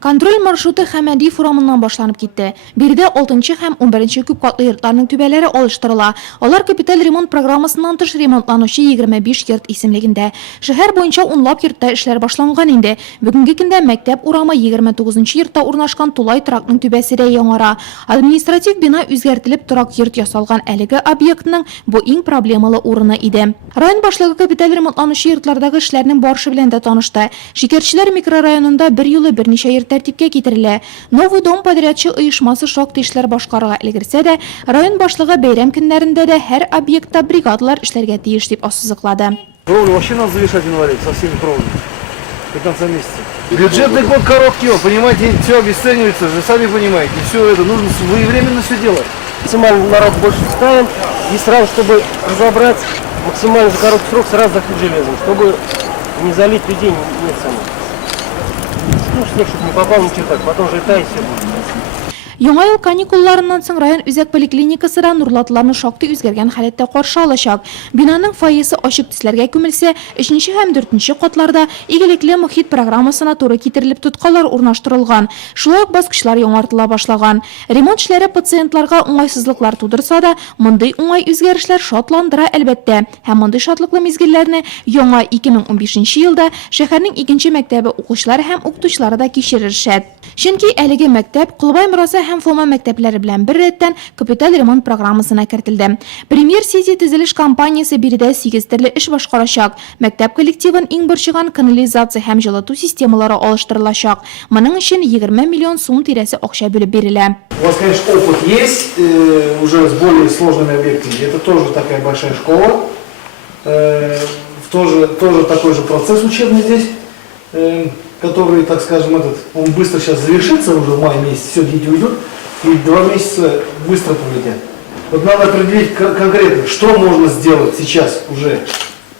Контроль маршруты Хәмәди форамыннан башланып китте. Бирдә 6 һәм 11 күп катлы йортларның түбәләре алыштырыла. Алар капиталь ремонт программасыннан тыш ремонтланучы 25 йорт исемлегендә. Шәһәр буенча унлап йортта эшләр башланган инде. Бүгенге көндә мәктәп урамы 29 йортта урнашкан Тулай торакның түбәсе дә яңара. Административ бина үзгәртелеп торак йорт ясалган әлеге объектның бу иң проблемалы урыны иде. Район башлыгы капиталь ремонтланучы йортлардагы эшләрнең барышы белән дә танышты. Шикәрчеләр микрорайонында бер юлы берничә йорт тәртипкә китерелә. Новый дом подрядчы оешмасы шактый эшләр башкарырга өлгерсә дә, район башлыгы бәйрәм көннәрендә дә һәр объектта бригадалар эшләргә тиеш дип ассызыклады. Кровлю вообще надо завершать в январе, со всеми кровлями, до конца месяца. Бюджетный год короткий, понимаете, все обесценивается, же сами понимаете, все это нужно своевременно все делать. Максимально народ больше ставим и сразу, чтобы разобрать, максимально за короткий срок сразу закрыть железом, чтобы не залить людей, нет самого. Ну, снег, чтобы не попал, ничего так, потом же таять все будет. Яңа ел каникулларыннан соң район үзәк поликлиникасы да нурлатларны шактый үзгәргән халәттә каршы алачак. Бинаның фойесе ачык төсләргә күмелсә, 3 һәм 4 катларда игелекле мохит программасына туры китерелеп тоткалар урнаштырылган. Шулай ук баскычлар яңартыла башлаган. Ремонт эшләре пациентларга уңайсызлыклар тудырса да, мондый уңай үзгәрешләр шатландыра әлбәттә. Һәм мондый шатлыклы мизгелләрне яңа 2015 елда шәһәрнең 2нче мәктәбе укучылары һәм укытучылары да кичерершәт. Чөнки әлеге мәктәп Кылбай Мураса һәм Фома мәктәпләре белән бер рәттән капиталь ремонт программасына кертелде. Премьер Сити төзелеш компаниясе биредә 8 төрле эш башкарачак. Мәктәп коллективын иң борчыган канализация һәм җылыту системалары алыштырылачак. Моның өчен 20 миллион сум тирәсе акча бүлеп бирелә. У вас, конечно, опыт есть уже с более сложными объектами. Это тоже такая большая школа, тоже такой же процесс учебный здесь, который, так скажем, он быстро сейчас завершится уже в мае месяце, все, дети уйдут, и 2 месяца быстро пролетят. Вот надо определить конкретно, что можно сделать сейчас уже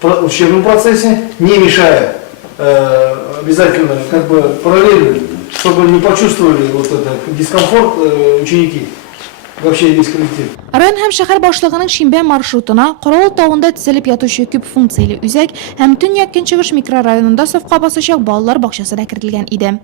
в учебном процессе, не мешая обязательно как бы параллельно, чтобы не почувствовали вот этот дискомфорт ученики. Вообще весь коллектив. Район һәм шәһәр башлыгының Шимбә маршрутына Каравыл тауында төзелеп ятучы күп функцияле үзәк һәм Төньяк Көнчыгыш микрорайонында сафка басачак балалар бакчасы да кертелгән иде.